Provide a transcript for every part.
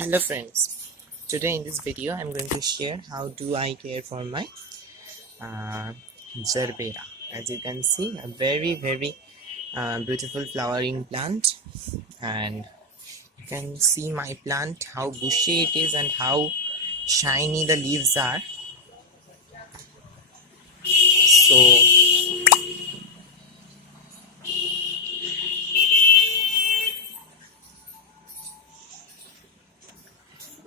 Hello friends, today in this video I'm going to share how do I care for my uh, gerbera. As you can see, a very beautiful flowering plant, and you can see my plant, how bushy it is and how shiny the leaves are. So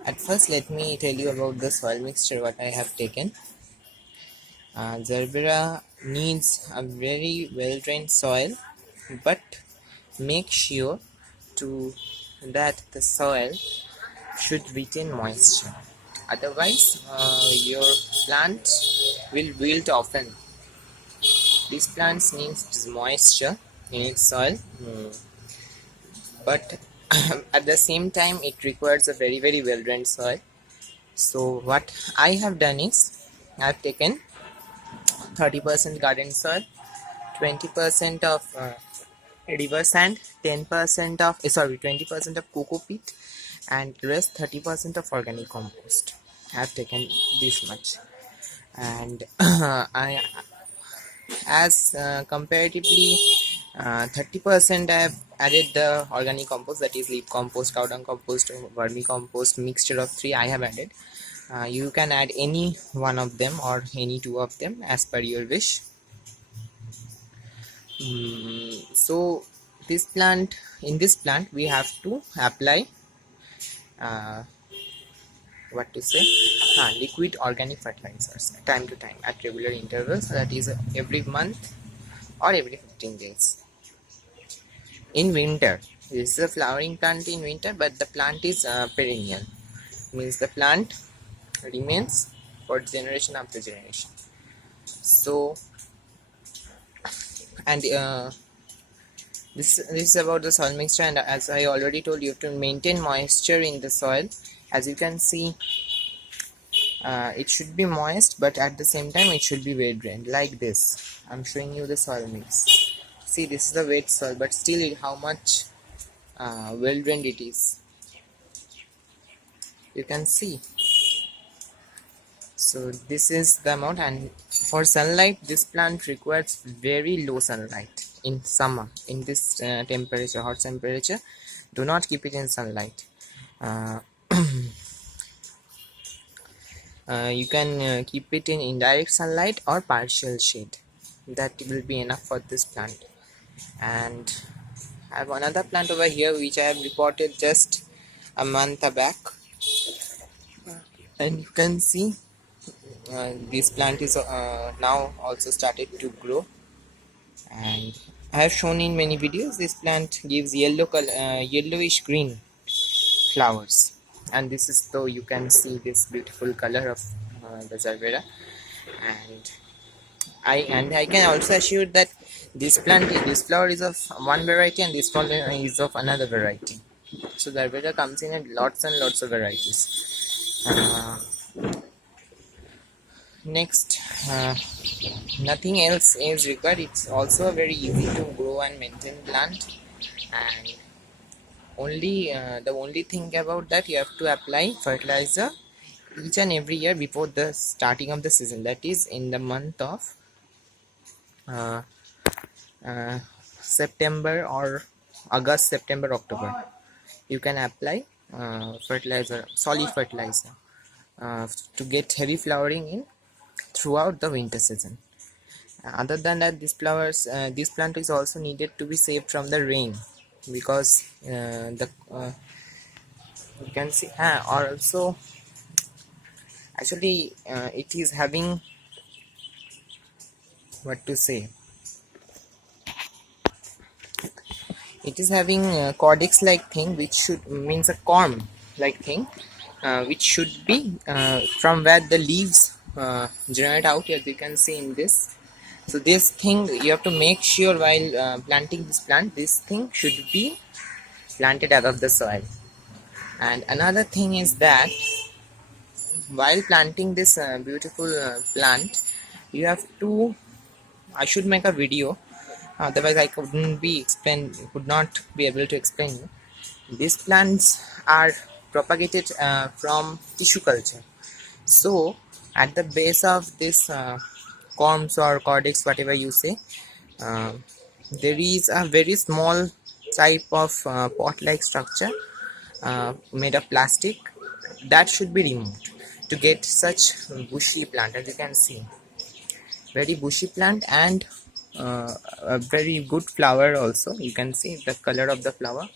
at first let me tell you about the soil mixture what I have taken. Gerbera needs a very well drained soil, but make sure to that the soil should retain moisture. Otherwise, your plant will wilt often. These plants needs moisture in its soil, but at the same time, it requires a very well drained soil. So what I have done is I have taken 30% garden soil, 20% of river sand, 10% of 20% of cocoa peat, and rest 30% of organic compost. I have taken this much, and I as comparatively 30% I have added the organic compost, that is leaf compost, cow dung compost, vermicompost, mixture of three I have added. You can add any one of them or any two of them as per your wish. So this plant we have to apply uh, what to say liquid organic fertilizers time to time at regular intervals, that is every month or every 15 days. In winter, this is a flowering plant in winter, but the plant is perennial, means the plant remains for generation after generation. So, and this is about the soil mixture, and as I already told you, to maintain moisture in the soil. As you can see, it should be moist, but at the same time it should be well drained, like this. I'm showing you the soil mix. See, this is the wet soil, but still how much well drained it is, you can see. So this is the amount, and for sunlight this plant requires very low sunlight in summer. In this temperature, hot temperature, do not keep it in sunlight. uh, you can keep it in indirect sunlight or partial shade. That will be enough for this plant. And I have another plant over here which I have reported just a month back, and you can see this plant is now also started to grow, and I have shown in many videos this plant gives yellowish green flowers, and this is, though you can see this beautiful color of the gerbera. And I can also assure that this flower is of one variety and this flower is of another variety. So gerbera comes in lots and lots of varieties. Next, nothing else is required. It's also a very easy to grow and maintain plant, and the only thing about that, you have to apply fertilizer each and every year before the starting of the season, that is in the month of uh, uh, September or August, September, October. You can apply solid fertilizer to get heavy flowering in throughout the winter season. Other than that, this plant is also needed to be saved from the rain, because the you can see or also actually it is having, what to say, it is having a cortex like thing, which should means a corm like thing, which should be from where the leaves generate out, as you can see in this. So this thing you have to make sure while planting this plant, this thing should be planted out of the soil. And another thing is that while planting this beautiful plant, you have to, I should make a video, otherwise I could not be able to explain you. These plants are propagated from tissue culture. So at the base of this corms or cortex, whatever you say, uh, there is a very small type of pot-like structure made of plastic that should be removed to get such bushy plant. As you can see, very bushy plant, and a very good flower also. You can see the color of the flower,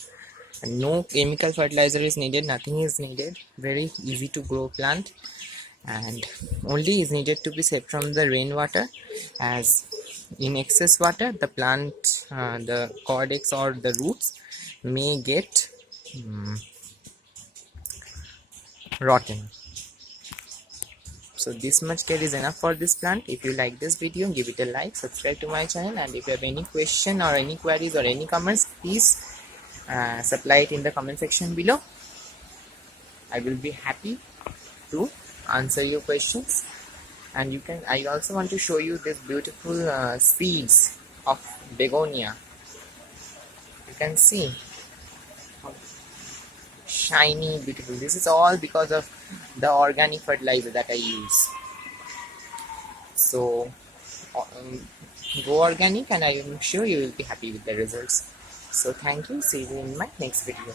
and no chemical fertilizer is needed, nothing is needed, very easy to grow plant, and only is needed to be saved from the rainwater, as in excess water the plant, the cortex or the roots may get rotten. So this much care is enough for this plant. If you like this video, give it a like, subscribe to my channel, and if you have any question or any queries or any comments, please supply it in the comment section below. I will be happy to answer your questions. And you can, I also want to show you this beautiful seeds of begonia. You can see how shiny, beautiful. This is all because of the organic fertilizer that I use. So go organic, and I am sure you will be happy with the results. So thank you. See you in my next video.